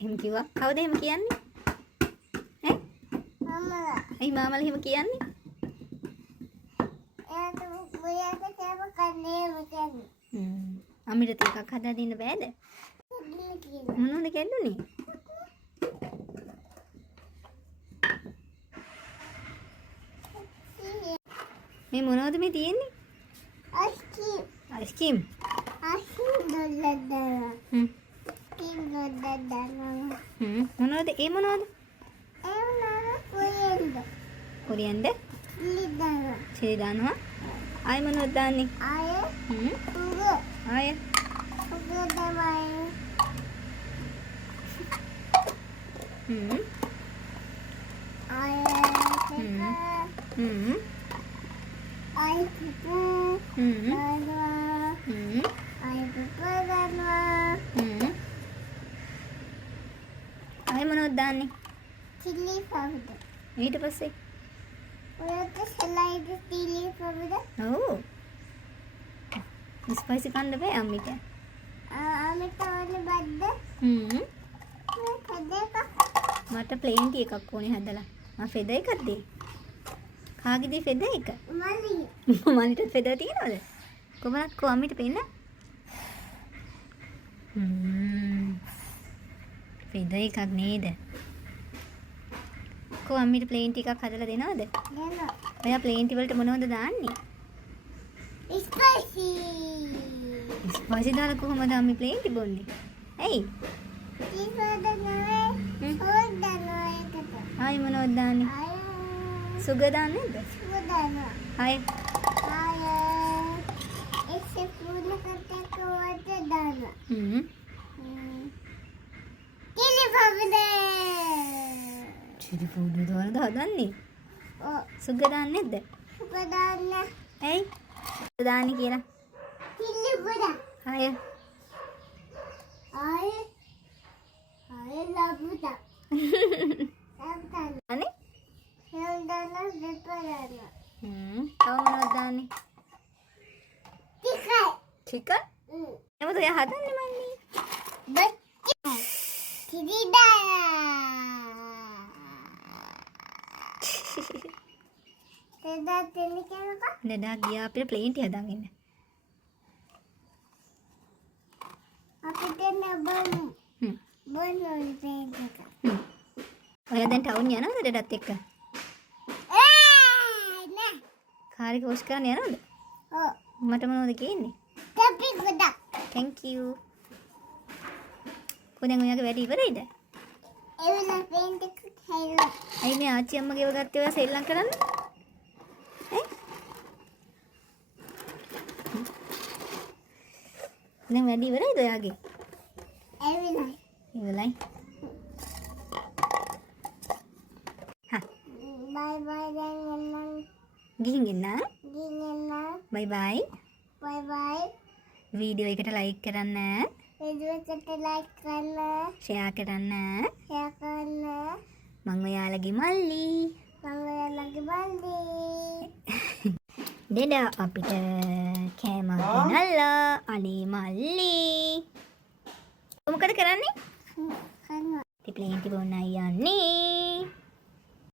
එහෙම කිව්වා. කවුද එහෙම කියන්නේ? ඈ? මාමලා. ඇයි මාමලා එහෙම කියන්නේ? එයාට මොයාට කෑම කන්නේ මොකන්නේ? අම්මිට ටිකක් හදලා දෙන්න බෑද? මොනවද කැල්ලුනේ? මේ මොනවද මේ තියෙන්නේ? අයිස්ක්‍රීම්. අයිස්ක්‍රීම්. අයිස්ක්‍රීම් දොල්ලදා. මොනවද? ඒ මොනවද? ඒ මොනවද? කොරියන්ද? චිලි දානවා. ආයෙ මොනවද දාන්නේ? ආයෙ උගු. ආයෙ උගු තමයි. ආයෙ ආයෙ ආයෙ මොනවද දාන්නේ? Chile powder. ඊට පස්සේ ඔයාට සලයිඩ් චිලි පවුඩර්. ඔව්. ස්පයිසි කන්න බෑ අම්මිට. අම්මිට ඕනේ බද්ද? මට ප්ලේන් ටී එකක් ඕනේ හදලා. ෆෙදර් එකක් දෙයි. කාගේද ෆෙදර් එක? මල්ලි. මල්ලිට ෆෙදර් තියෙනවද? කොහොමද කො අම්මිට පෙන්න? ෆෙදර් එකක් නේද? කො අම්මිට ප්ලේන් ටී එකක් හදලා දෙනවද? දෙනවා. ඔයා ප්ලේන් ටී වලට මොනවද දාන්නේ? ස්පයිසි. ස්පයිසි දාලා කොහොමද අම්මි ප්ලේන් ටී බොන්නේ? ඇයි? ආයි මොනවද දාන්නේ? සුගර් දාන්නේ නැද්ද? සුගර් දානවා. ආයි. ආයි. එක්සේ පුඩ කටක වද දානවා. Chile powder. චිලි පවුඩර් දානද හදන්නේ? ඔව්. සුගර් දාන්නේ නැද්ද? සුගර් දාන්නේ. ඇයි? දාන්නේ කියලා. Chile powder. ආයි. ආයි. ආයි ලබුදා. අනේ? හෙල්දාන දෙපරන. තව මොනවද දාන්නේ? චිකන්. චිකන්? එමෙත ඔයා හදන්නේ මන්නේ. බච්චි. කිරිදා. දෙදා දෙන්නේ කියනකෝ? දෙදා ගියා අපිට ප්ලේන් ටී හදාගෙන ඉන්න. අපිට නබමු. බොනෝල් ප්ලේන් එක. ඔයා දැන් ටවුන් යනවද දෙඩත් එක්ක? නෑ. කාර්යක වොෂ් කරන්න යනවද? ඔව්. මට මොනවද කියන්නේ? ටැපි ගොඩක්. thank you. කොහෙන්ද ඔයාගේ වැඩ ඉවරයිද? ඒ වෙලාව පේන්ට් එක හැදුවා. අයි මේ ආච්චි අම්මගේව ගත්තේ ඔයා සෙල්ලම් කරන්න? ඈ? දැන් වැඩ ඉවරයිද ඔයාගේ? ඒ වෙලාවයි. ඉවරයි. Bye bye jangan gini bye bye bye bye video එකට like කරන්න video එකට like කරන්න share කරන්න මම ඔයාලගේ මල්ලි දෙදා අපිට කෑමක් ගෙනල්ලා අනේ මල්ලි මොකද කරන්නේ? කනවා. ඉතින් ප්ලේන් ටී බොන්නයි යන්නේ.